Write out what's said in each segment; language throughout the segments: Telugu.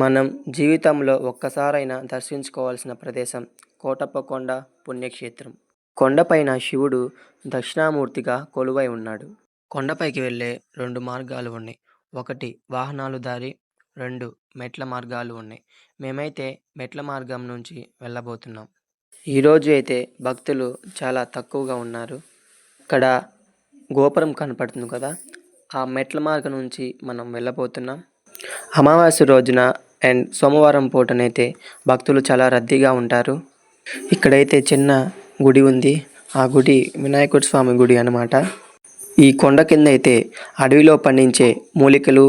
మనం జీవితంలో ఒక్కసారైనా దర్శించుకోవాల్సిన ప్రదేశం కోటప్పకొండ పుణ్యక్షేత్రం. కొండపైన శివుడు దక్షిణామూర్తిగా కొలువై ఉన్నాడు. కొండపైకి వెళ్ళే 2 మార్గాలు ఉన్నాయి. ఒకటి వాహనాలు దారి, 2 మెట్ల మార్గాలు ఉన్నాయి. మేమైతే మెట్ల మార్గం నుంచి వెళ్ళబోతున్నాం. ఈరోజు అయితే భక్తులు చాలా తక్కువగా ఉన్నారు. ఇక్కడ గోపురం కనపడుతుంది కదా, ఆ మెట్ల మార్గం నుంచి మనం వెళ్ళబోతున్నాం. అమావాస్య రోజున అండ్ సోమవారం పూటనైతే భక్తులు చాలా రద్దీగా ఉంటారు. ఇక్కడైతే చిన్న గుడి ఉంది. ఆ గుడి వినాయకుడి స్వామి గుడి అన్నమాట. ఈ కొండ కింద అయితే అడవిలో పండించే మూలికలు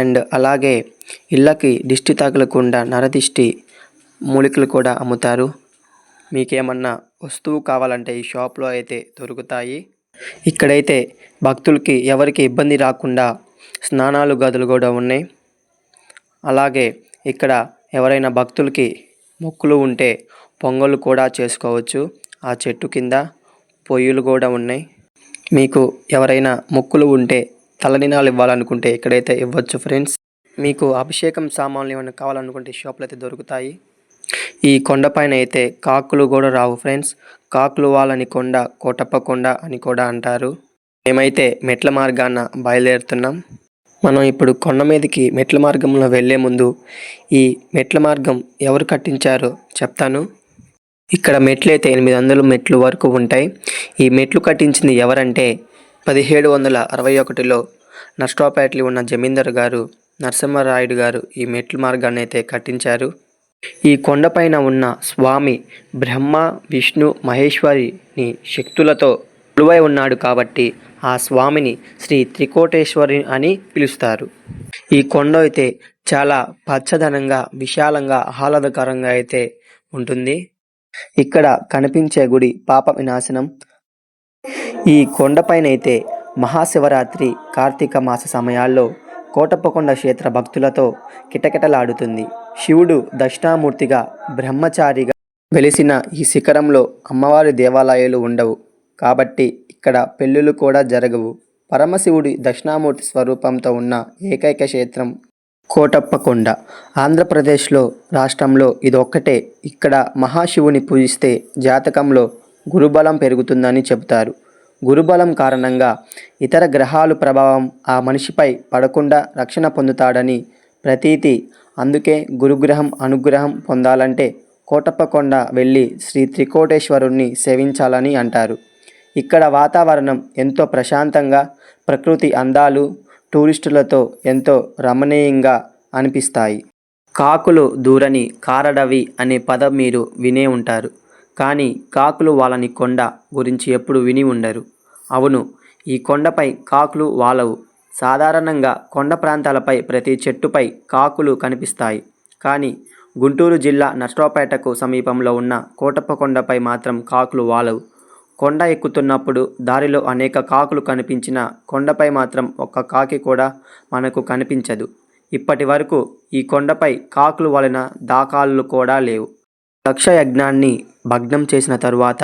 అండ్ అలాగే ఇళ్ళకి దిష్టి తగలకుండా నరదిష్టి మూలికలు కూడా అమ్ముతారు. మీకేమన్నా వస్తువు కావాలంటే ఈ షాప్లో అయితే దొరుకుతాయి. ఇక్కడైతే భక్తులకి ఎవరికి ఇబ్బంది రాకుండా స్నానాలు గదులు కూడా ఉన్నాయి. అలాగే ఇక్కడ ఎవరైనా భక్తులకి మొక్కులు ఉంటే పొంగళ్ళు కూడా చేసుకోవచ్చు. ఆ చెట్టు కింద పొయ్యిలు కూడా ఉన్నాయి. మీకు ఎవరైనా మొక్కులు ఉంటే తలనినాలు ఇవ్వాలనుకుంటే ఇక్కడైతే ఇవ్వచ్చు ఫ్రెండ్స్. మీకు అభిషేకం సామాన్లు ఏమైనా కావాలనుకుంటే ఈ షాప్లో అయితే దొరుకుతాయి. ఈ కొండపైన అయితే కాకులు కూడా రావు ఫ్రెండ్స్. కాకులు వాళ్ళని కొండ కోటప్పకొండ అని కూడా అంటారు. మేమైతే మెట్ల మార్గాన బయలుదేరుతున్నాం. మనం ఇప్పుడు కొండ మీదకి మెట్ల మార్గంలో వెళ్ళే ముందు ఈ మెట్ల మార్గం ఎవరు కట్టించారో చెప్తాను. ఇక్కడ మెట్లు అయితే 800 మెట్లు వరకు ఉంటాయి. ఈ మెట్లు కట్టించింది ఎవరంటే 1761లో నర్సరావుపేటలో ఉన్న జమీందారు గారు నరసింహరాయుడు గారు ఈ మెట్ల మార్గాన్ని అయితే కట్టించారు. ఈ కొండపైన ఉన్న స్వామి బ్రహ్మ విష్ణు మహేశ్వరిని శక్తులతో కొలువై ఉన్నాడు కాబట్టి ఆ స్వామిని శ్రీ త్రికోటేశ్వరి అని పిలుస్తారు. ఈ కొండ అయితే చాలా పచ్చదనంగా విశాలంగా ఆహ్లాదకరంగా అయితే ఉంటుంది. ఇక్కడ కనిపించే గుడి పాప వినాశనం. ఈ కొండపైన అయితే మహాశివరాత్రి కార్తీక మాస సమయాల్లో కోటప్పకొండ క్షేత్ర భక్తులతో కిటకిటలాడుతుంది. శివుడు దక్షిణామూర్తిగా బ్రహ్మచారిగా వెలిసిన ఈ శిఖరంలో అమ్మవారి దేవాలయాలు ఉండవు కాబట్టి ఇక్కడ పెళ్ళిళ్ళు కూడా జరగవు. పరమశివుడి దక్షిణామూర్తి స్వరూపంతో ఉన్న ఏకైక క్షేత్రం కోటప్పకొండ. ఆంధ్రప్రదేశ్లో రాష్ట్రంలో ఇదొక్కటే. ఇక్కడ మహాశివుని పూజిస్తే జాతకంలో గురుబలం పెరుగుతుందని చెబుతారు. గురుబలం కారణంగా ఇతర గ్రహాలు ప్రభావం ఆ మనిషిపై పడకుండా రక్షణ పొందుతాడని ప్రతీతి. అందుకే గురుగ్రహం అనుగ్రహం పొందాలంటే కోటప్పకొండ వెళ్ళి శ్రీ త్రికోటేశ్వరుణ్ణి సేవించాలని అంటారు. ఇక్కడ వాతావరణం ఎంతో ప్రశాంతంగా, ప్రకృతి అందాలు టూరిస్టులతో ఎంతో రమణీయంగా అనిపిస్తాయి. కాకులు దూరని కారడవి అనే పదం మీరు వినే ఉంటారు. కానీ కాకులు వాళ్ళని కొండ గురించి ఎప్పుడు విని ఉండరు. అవును, ఈ కొండపై కాకులు వాలవు. సాధారణంగా కొండ ప్రాంతాలపై ప్రతి చెట్టుపై కాకులు కనిపిస్తాయి. కానీ గుంటూరు జిల్లా నర్సరావుపేటకు సమీపంలో ఉన్న కోటప్పకొండపై మాత్రం కాకులు వాలవు. కొండ ఎక్కుతున్నప్పుడు దారిలో అనేక కాకులు కనిపించిన కొండపై మాత్రం ఒక్క కాకి కూడా మనకు కనిపించదు. ఇప్పటి వరకు ఈ కొండపై కాకులు వాలిన దాఖలాలు కూడా లేవు. దక్ష యజ్ఞాన్ని భగ్నం చేసిన తరువాత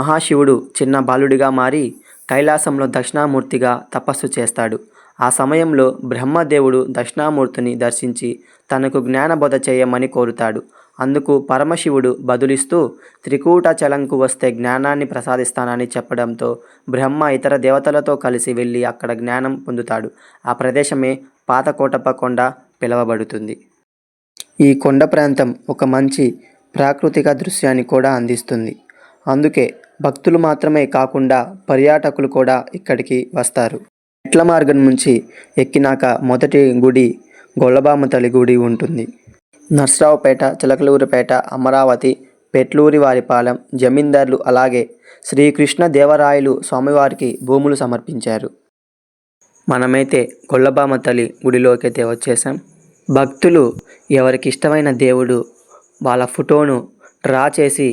మహాశివుడు చిన్న బాలుడిగా మారి కైలాసంలో దక్షిణామూర్తిగా తపస్సు చేస్తాడు. ఆ సమయంలో బ్రహ్మదేవుడు దక్షిణామూర్తిని దర్శించి తనకు జ్ఞానబోధ చేయమని కోరుతాడు. అందుకు పరమశివుడు బదులిస్తూ త్రికూటాచలంకు వస్తే జ్ఞానాన్ని ప్రసాదిస్తానని చెప్పడంతో బ్రహ్మ ఇతర దేవతలతో కలిసి వెళ్ళి అక్కడ జ్ఞానం పొందుతాడు. ఆ ప్రదేశమే పాత కోటప్పకొండ పిలువబడుతుంది. ఈ కొండ ప్రాంతం ఒక మంచి ప్రాకృతిక దృశ్యాన్ని కూడా అందిస్తుంది. అందుకే భక్తులు మాత్రమే కాకుండా పర్యాటకులు కూడా ఇక్కడికి వస్తారు. మెట్ల మార్గం నుంచి ఎక్కినాక మొదటి గుడి గొల్లబామ తల్లి గుడి ఉంటుంది. నర్సరావుపేట, చిలకలూరిపేట, అమరావతి, పెట్లూరి వారిపాలెం జమీందారులు అలాగే శ్రీకృష్ణ దేవరాయలు స్వామివారికి భూములు సమర్పించారు. మనమైతే గొల్లబామ తల్లి గుడిలోకి అయితే వచ్చేసాం. భక్తులు ఎవరికి ఇష్టమైన దేవుడు వాళ్ళ ఫోటోను డ్రా చేసి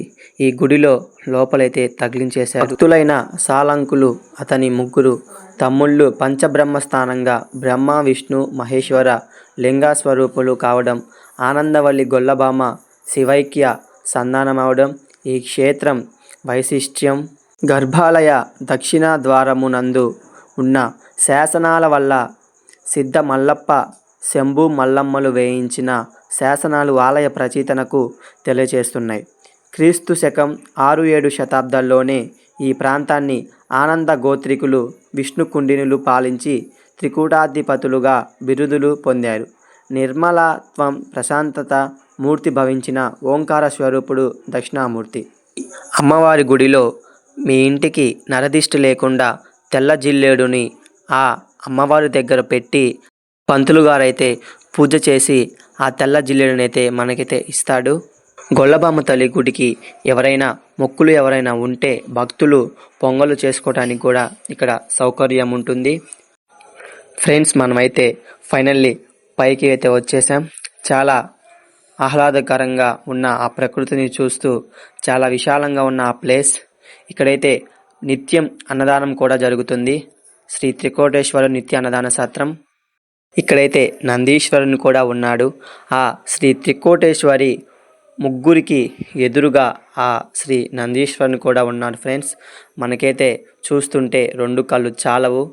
ఈ గుడిలో లోపలైతే తగిలించేశారు. భక్తులైన సాలంకులు అతని ముగ్గురు తమ్ముళ్ళు పంచబ్రహ్మస్థానంగా బ్రహ్మ విష్ణు మహేశ్వర లింగ స్వరూపులు కావడం, ఆనందవల్లి గొల్లబామ శివైక్య సంధానమవడం ఈ క్షేత్రం వైశిష్ట్యం. గర్భాలయ దక్షిణ ద్వారమునందు ఉన్న శాసనాల వల్ల సిద్ధ మల్లప్ప శంభు మల్లమ్మలు వేయించిన శాసనాలు ఆలయ ప్రాచీనతకు తెలియచేస్తున్నాయి. క్రీస్తు శకం 6-7 శతాబ్దాల్లోనే ఈ ప్రాంతాన్ని ఆనంద గోత్రికులు విష్ణుకుండినులు పాలించి త్రికూటాధిపతులుగా బిరుదులు పొందారు. నిర్మలత్వం, ప్రశాంతత మూర్తి భవించిన ఓంకార స్వరూపుడు దక్షిణామూర్తి. అమ్మవారి గుడిలో మీ ఇంటికి నరదిష్టి లేకుండా తెల్ల జిల్లేడుని ఆ అమ్మవారి దగ్గర పెట్టి పంతులు గారైతే పూజ చేసి ఆ తెల్ల జిల్లేడునైతే మనకైతే ఇస్తాడు. గొల్లబామ్మ తల్లి గుడికి ఎవరైనా ఉంటే భక్తులు పొంగలు చేసుకోవడానికి కూడా ఇక్కడ సౌకర్యం ఉంటుంది. ఫ్రెండ్స్, మనమైతే ఫైనల్లీ పైకి అయితే వచ్చేసాం. చాలా ఆహ్లాదకరంగా ఉన్న ఆ ప్రకృతిని చూస్తూ చాలా విశాలంగా ఉన్న ఆ ప్లేస్. ఇక్కడైతే నిత్యం అన్నదానం కూడా జరుగుతుంది. శ్రీ త్రికోటేశ్వర నిత్య అన్నదాన సత్రం. ఇక్కడైతే నందీశ్వరుని కూడా ఉన్నాడు. ఆ శ్రీ త్రికోటేశ్వరి ముగ్గురికి ఎదురుగా ఆ శ్రీ నందీశ్వరుని కూడా ఉన్నాడు. ఫ్రెండ్స్, మనకైతే చూస్తుంటే రెండు కళ్ళు చాలవు.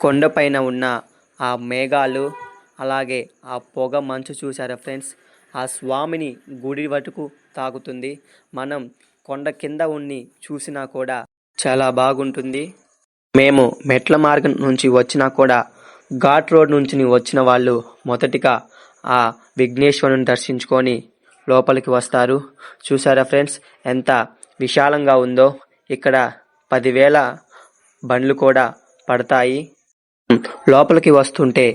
కొండపైన ఉన్న ఆ మేఘాలు, అలాగే ఆ పొగ మంచు చూసారా ఫ్రెండ్స్, ఆ స్వామిని గుడి వరకు తాకుతుంది. మనం కొండ కింద ఉండి చూసినా కూడా చాలా బాగుంటుంది. మేము మెట్ల మార్గం నుంచి వచ్చినా కూడా ఘాట్ రోడ్ నుంచి వచ్చిన వాళ్ళు మొదటిగా ఆ విఘ్నేశ్వరుని దర్శించుకొని లోపలికి వస్తారు. చూసారా ఫ్రెండ్స్, ఎంత విశాలంగా ఉందో. ఇక్కడ 10,000 బండ్లు కూడా పడతాయి. లోపలికి వస్తుంటే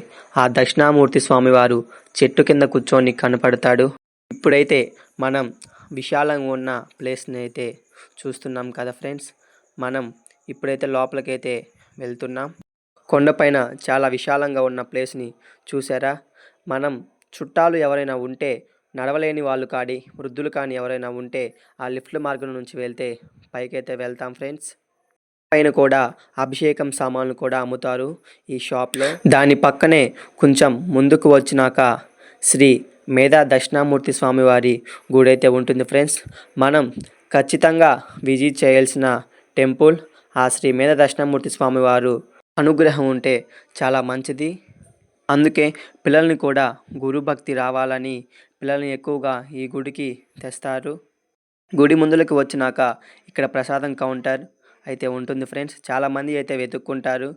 ఆ దక్షిణామూర్తి స్వామివారు చెట్టు కింద కూర్చొని కనపడతాడు. ఇప్పుడైతే మనం విశాలంగా ఉన్న ప్లేస్ని అయితే చూస్తున్నాం కదా ఫ్రెండ్స్. మనం ఇప్పుడైతే లోపలికైతే వెళ్తున్నాం. కొండపైన చాలా విశాలంగా ఉన్న ప్లేస్ని చూసారా. మనం చుట్టాలు ఎవరైనా ఉంటే, నడవలేని వాళ్ళు కానీ వృద్ధులు కానీ ఎవరైనా ఉంటే ఆ లిఫ్ట్ మార్గం నుంచి వెళ్తే పైకైతే వెళ్తాం ఫ్రెండ్స్. పైన కూడా అభిషేకం సామాన్లు కూడా అమ్ముతారు ఈ షాప్లో. దాని పక్కనే కొంచెం ముందుకు వచ్చినాక శ్రీ మేధా దక్షిణామూర్తి స్వామివారి గుడి అయితే ఉంటుంది ఫ్రెండ్స్. మనం ఖచ్చితంగా విజిట్ చేయాల్సిన టెంపుల్. ఆ శ్రీ మేధా దక్షిణామూర్తి స్వామివారు అనుగ్రహం ఉంటే చాలా మంచిది. అందుకే పిల్లల్ని కూడా గురుభక్తి రావాలని పిల్లల్ని ఎక్కువగా ఈ గుడికి తెస్తారు. గుడి ముందులకు వచ్చినాక ఇక్కడ ప్రసాదం కౌంటర్ అయితే ఉంటుంది ఫ్రెండ్స్. చాలామంది అయితే వెతుక్కుంటారు.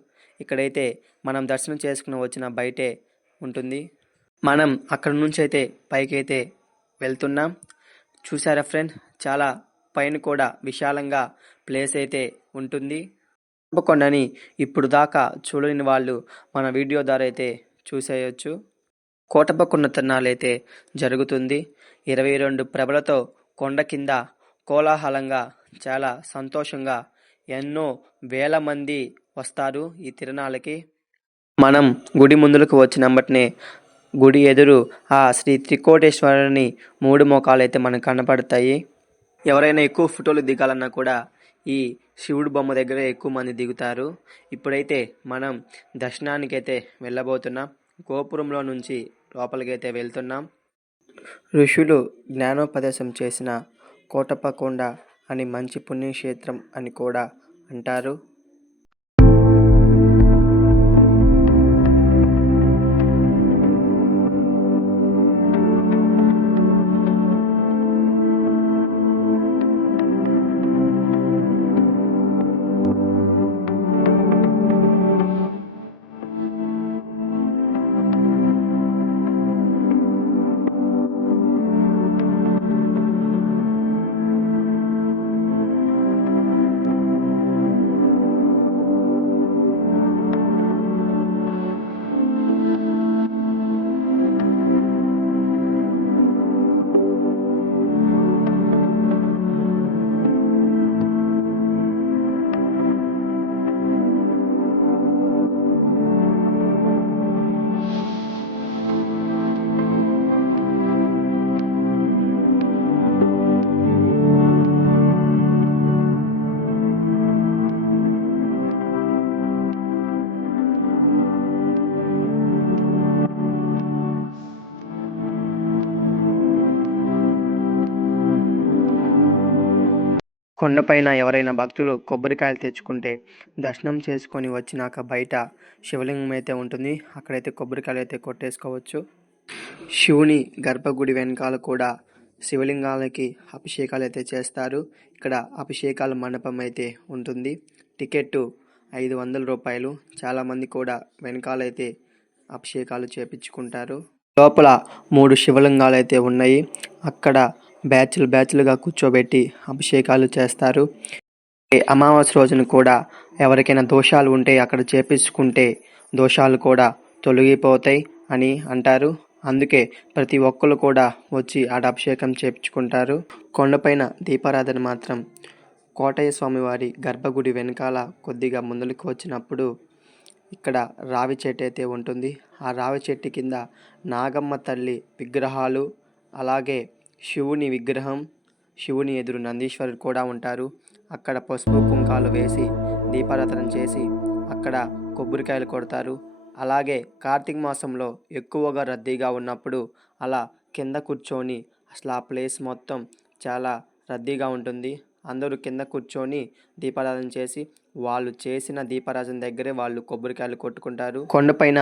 ఇక్కడైతే మనం దర్శనం చేసుకుని వచ్చిన బయటే ఉంటుంది. మనం అక్కడ నుంచి అయితే పైకి అయితే వెళ్తున్నాం. చూసారా ఫ్రెండ్స్, చాలా పైన కూడా విశాలంగా ప్లేస్ అయితే ఉంటుంది. కొండని ఇప్పుడు దాకా చూడని వాళ్ళు మన వీడియో ద్వారా అయితే చూసేయచ్చు. కోటప్పకొండ తిరణాలు అయితే జరుగుతుంది. 22 ప్రభలతో కొండ కింద కోలాహలంగా చాలా సంతోషంగా ఎన్నో వేల మంది వస్తారు ఈ తిరణాలకి. మనం గుడి ముందులకు వచ్చినమ్మటనే గుడి ఎదురు ఆ శ్రీ త్రికోటేశ్వరుని 3 మోకాలు అయితే మనకు కనపడతాయి. ఎవరైనా ఎక్కువ ఫోటోలు దిగాలన్నా కూడా ఈ శివుడు బొమ్మ దగ్గర ఎక్కువ మంది దిగుతారు. ఇప్పుడైతే మనం దర్శనానికైతే వెళ్ళబోతున్నాం. గోపురంలో నుంచి లోపలికైతే వెళ్తున్నాం. ఋషులు జ్ఞానోపదేశం చేసిన కోటప్పకొండ అని మంచి పుణ్యక్షేత్రం అని కూడా అంటారు. కొండపైన ఎవరైనా భక్తులు కొబ్బరికాయలు తెచ్చుకుంటే దర్శనం చేసుకొని వచ్చినాక బయట శివలింగం అయితే ఉంటుంది. అక్కడైతే కొబ్బరికాయలు అయితే కొట్టేసుకోవచ్చు. శివుని గర్భగుడి వెనకాల కూడా శివలింగాలకి అభిషేకాలు అయితే చేస్తారు. ఇక్కడ అభిషేకాల మండపం అయితే ఉంటుంది. టికెట్ 500 రూపాయలు. చాలామంది కూడా వెనకాలైతే అభిషేకాలు చేపించుకుంటారు. లోపల 3 శివలింగాలు అయితే ఉన్నాయి. అక్కడ బ్యాచ్లుగా కూర్చోబెట్టి అభిషేకాలు చేస్తారు. అమావాస్య రోజున కూడా ఎవరికైనా దోషాలు ఉంటే అక్కడ చేపించుకుంటే దోషాలు కూడా తొలగిపోతాయి అని అంటారు. అందుకే ప్రతి ఒక్కరు కూడా వచ్చి ఆడ అభిషేకం చేపించుకుంటారు. కొండపైన దీపారాధన మాత్రం కోటయ్య స్వామివారి గర్భగుడి వెనకాల కొద్దిగా ముందుకు వచ్చినప్పుడు ఇక్కడ రావి చెట్టు అయితే ఉంటుంది. ఆ రావి చెట్టు కింద నాగమ్మ తల్లి విగ్రహాలు, అలాగే శివుని విగ్రహం, శివుని ఎదురు నందీశ్వరుడు కూడా ఉంటారు. అక్కడ పసుపు కుంకాలు వేసి దీపారాధన చేసి అక్కడ కొబ్బరికాయలు కొడతారు. అలాగే కార్తీక మాసంలో ఎక్కువగా రద్దీగా ఉన్నప్పుడు అలా కింద కూర్చొని అసలు ఆ ప్లేస్ మొత్తం చాలా రద్దీగా ఉంటుంది. అందరూ కింద కూర్చొని దీపారాధన చేసి వాళ్ళు చేసిన దీపారాధన దగ్గరే వాళ్ళు కొబ్బరికాయలు కొట్టుకుంటారు. కొండపైన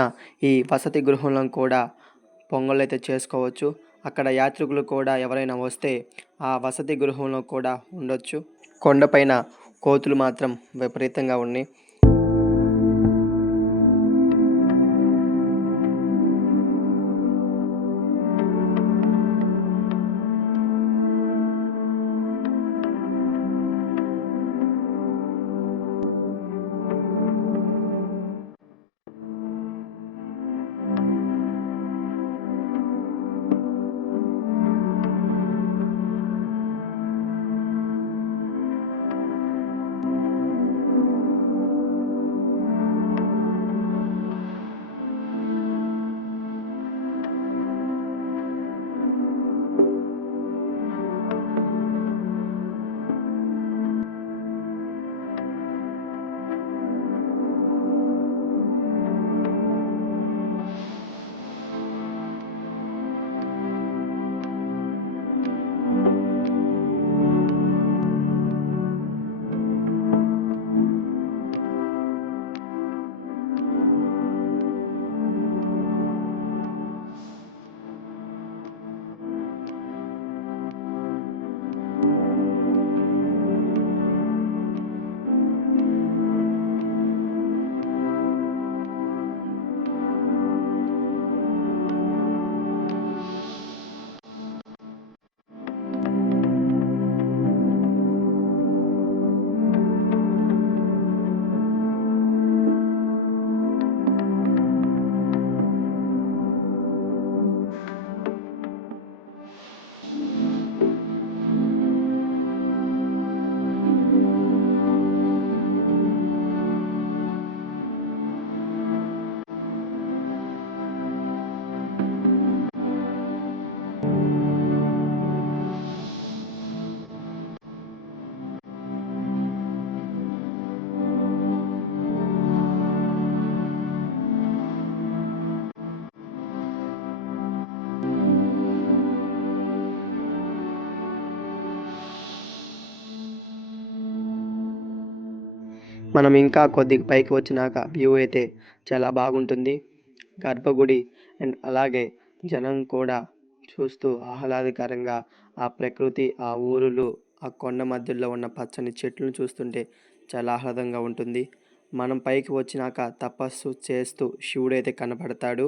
ఈ వసతి గృహంలో కూడా పొంగల్ అయితే చేసుకోవచ్చు. అక్కడ యాత్రికులు కూడా ఎవరైనా వస్తే ఆ వసతి గృహంలో కూడా ఉండొచ్చు. కొండపైన కోతులు మాత్రం విపరీతంగా ఉన్నాయి. మనం ఇంకా కొద్దిగా పైకి వచ్చినాక వ్యూ అయితే చాలా బాగుంటుంది. గర్భగుడి అండ్ అలాగే జనం కూడా చూస్తూ ఆహ్లాదకరంగా ఆ ప్రకృతి, ఆ ఊరులు, ఆ కొండ మధ్యలో ఉన్న పచ్చని చెట్లను చూస్తుంటే చాలా ఆహ్లాదంగా ఉంటుంది. మనం పైకి వచ్చినాక తపస్సు చేస్తూ శివుడైతే కనపడతాడు.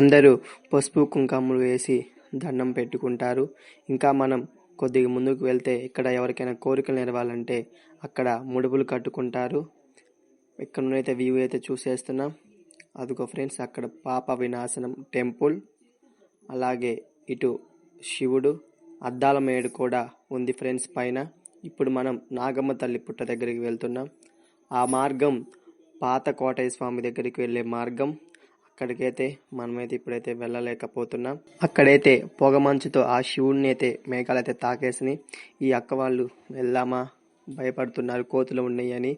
అందరూ పసుపు కుంకుమలు వేసి దండం పెట్టుకుంటారు. ఇంకా మనం కొద్దిగా ముందుకు వెళ్తే ఇక్కడ ఎవరికైనా కోరికలు నెరవాలంటే అక్కడ ముడుపులు కట్టుకుంటారు. ఇక్కడ నుండి వ్యూ అయితే చూసేస్తున్నాం. అదిగో ఫ్రెండ్స్, అక్కడ పాప వినాశనం టెంపుల్, అలాగే ఇటు శివుడు, అద్దాల మేడు కూడా ఉంది ఫ్రెండ్స్ పైన. ఇప్పుడు మనం నాగమ్మ తల్లి పుట్ట దగ్గరికి వెళ్తున్నాం. ఆ మార్గం పాత కోటయ్య స్వామి దగ్గరికి వెళ్ళే మార్గం. అక్కడికైతే మనమైతే ఇప్పుడైతే వెళ్ళలేకపోతున్నాం. అక్కడైతే పొగ మంచుతో ఆ శివుడిని అయితే మేఘాలైతే తాకేసినాయి. ఈ అక్క వాళ్ళు వెళ్దామా భయపడుతున్నారు, కోతులు ఉన్నాయి అని.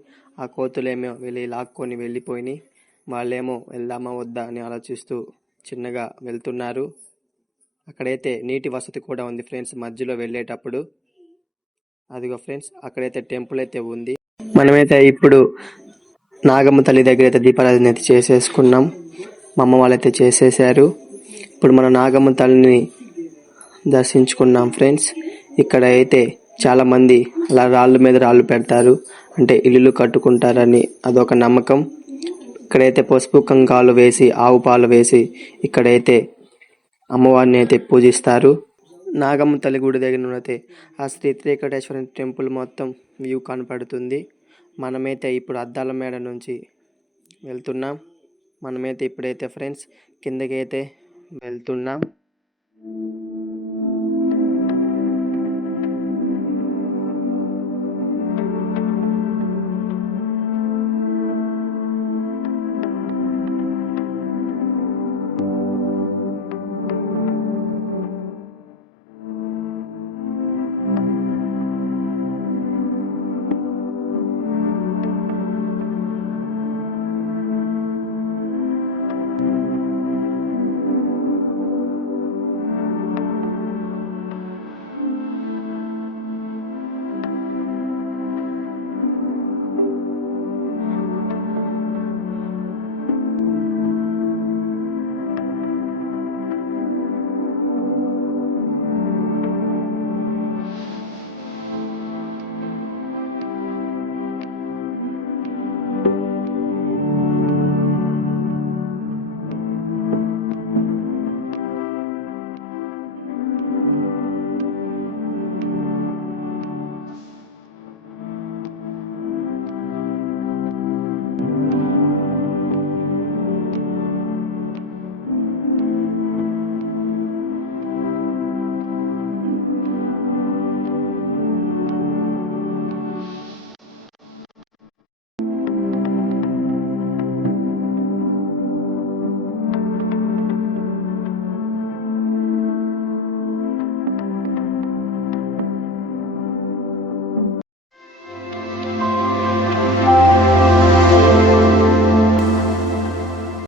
ఆ కోతులేమో వెళ్ళి లాక్కొని వెళ్ళిపోయినాయి. వాళ్ళేమో వెళ్దామా వద్దా అని ఆలోచిస్తూ చిన్నగా వెళ్తున్నారు. అక్కడైతే నీటి వసతి కూడా ఉంది ఫ్రెండ్స్ మధ్యలో వెళ్ళేటప్పుడు. అదిగో ఫ్రెండ్స్, అక్కడైతే టెంపుల్ అయితే ఉంది. మనమైతే ఇప్పుడు నాగమ్మ తల్లి దగ్గర అయితే దీపారాధన అయితే చేసేసుకున్నాం. మా అమ్మ వాళ్ళైతే చేసేసారు. ఇప్పుడు మన నాగమ్మ తల్లిని దర్శించుకున్నాం ఫ్రెండ్స్. ఇక్కడ అయితే చాలా మంది అలా రాళ్ళ మీద రాళ్ళు పెడతారు, అంటే ఇల్లులు కట్టుకుంటారని అదొక నమ్మకం. ఇక్కడైతే పసుపు కుంకాలు వేసి ఆవు పాలు వేసి ఇక్కడైతే అమ్మవారిని అయితే పూజిస్తారు. నాగమ్మ తల్లి గుడి దగ్గర అయితే ఆ శ్రీ త్రికటేశ్వర టెంపుల్ మొత్తం వ్యూ కనపడుతుంది. మనమైతే ఇప్పుడు అద్దాల మేడ నుంచి వెళ్తున్నాం. మనమైతే ఇప్పుడైతే ఫ్రెండ్స్ కిందకి అయితే వెళ్తున్నాం.